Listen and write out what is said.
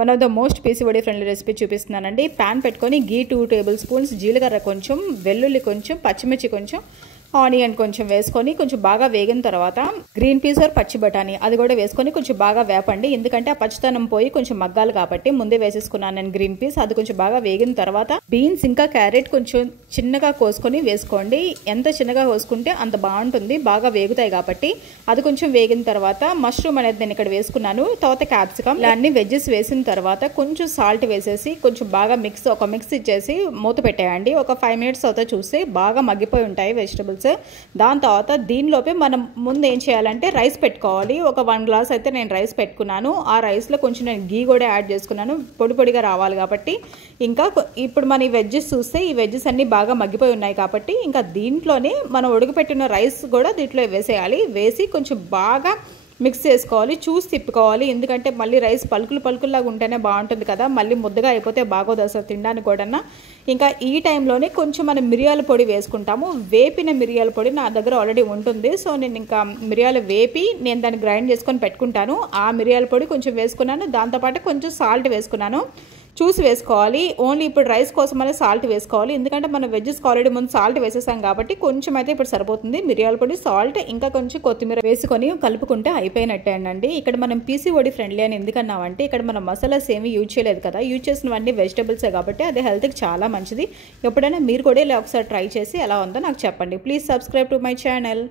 One of the most PCOD friendly recipe చూపిస్తున్నానండి. Pan పెట్టుకొని గీ 2 table spoons, జీలకర్ర కొంచెం, వెల్లుల్లి కొంచెం, పచ్చిమిర్చి కొంచెం, ఆనియన్ కొంచెం వేసుకొని కొంచెం బాగా వేగిన తర్వాత గ్రీన్ పీస్ ఆర్ పచ్చి బఠానీ అది కూడా వేసుకొని కొంచెం బాగా వేపండి. ఎందుకంటే ఆ పచ్చితనం పోయి కొంచెం మగ్గాలి కాబట్టి ముందే వేసేసుకున్నాను నేను గ్రీన్ పీస్. అది కొంచెం బాగా వేగిన తర్వాత బీన్స్ ఇంకా క్యారెట్ కొంచెం చిన్నగా కోసుకొని వేసుకోండి. ఎంత చిన్నగా కోసుకుంటే అంత బాగుంటుంది, బాగా వేగుతాయి కాబట్టి. అది కొంచెం వేగిన తర్వాత మష్రూమ్ అనేది నేను ఇక్కడ వేసుకున్నాను. తర్వాత క్యాప్సికమ్ ఇలా అన్ని వెజ్జెస్ వేసిన తర్వాత కొంచెం సాల్ట్ వేసేసి కొంచెం బాగా మిక్స్ ఇచ్చేసి మూత పెట్టేయండి. ఒక 5 మినిట్స్ తర్వాత చూస్తే బాగా మగ్గిపోయి ఉంటాయి వెజిటబుల్స్. దాని తర్వాత దీనిలోపే మనం ముందు ఏం చేయాలంటే రైస్ పెట్టుకోవాలి. ఒక 1 గ్లాస్ అయితే నేను రైస్ పెట్టుకున్నాను. ఆ రైస్లో కొంచెం నేను గీ కూడా యాడ్ చేసుకున్నాను, పొడి పొడిగా రావాలి కాబట్టి. ఇంకా ఇప్పుడు మన ఈ వెజ్జెస్ చూస్తే ఈ వెజ్జెస్ అన్ని బాగా మగ్గిపోయి ఉన్నాయి కాబట్టి ఇంకా దీంట్లోనే మనం ఉడకపెట్టిన రైస్ కూడా దీంట్లో వేసేయాలి. వేసి కొంచెం బాగా మిక్స్ చేసుకోవాలి, చూసి తిప్పుకోవాలి. ఎందుకంటే మళ్ళీ రైస్ పలుకుల్లాగా ఉంటేనే బాగుంటుంది కదా, మళ్ళీ ముద్దగా అయిపోతే బాగోదు అసలు తినడానికి కూడా. ఇంకా ఈ టైంలోనే కొంచెం మనం మిరియాల పొడి వేసుకుంటాము. వేపిన మిరియాల పొడి నా దగ్గర ఆల్రెడీ ఉంటుంది. సో నేను ఇంకా మిరియాలు వేపి నేను దాన్ని గ్రైండ్ చేసుకొని పెట్టుకుంటాను. ఆ మిరియాల పొడి కొంచెం వేసుకున్నాను. దాంతోపాటు కొంచెం సాల్ట్ వేసుకున్నాను. చూసి వేసుకోవాలి. ఓన్లీ ఇప్పుడు రైస్ కోసమనే సాల్ట్ వేసుకోవాలి. ఎందుకంటే మనం వెజ్జెస్కి ఆల్రెడీ ముందు సాల్ట్ వేసేసాం కాబట్టి కొంచెం అయితే ఇప్పుడు సరిపోతుంది. మిరియాల పొడి, సాల్ట్, ఇంకా కొంచెం కొత్తిమీర వేసుకొని కలుపుకుంటే అయిపోయినట్టే అండి. ఇక్కడ మనం పీసీఓడి ఫ్రెండ్లీ అని ఎందుకన్నామంటే ఇక్కడ మనం మసాలాస్ ఏమీ యూజ్ చేయలేదు కదా, యూజ్ చేసినవన్నీ వెజిటబుల్సే కాబట్టి అది హెల్త్కి చాలా మంచిది. ఎప్పుడైనా మీరు కూడా ఇలా ఒకసారి ట్రై చేసి ఎలా ఉందో నాకు చెప్పండి. Please subscribe to my channel.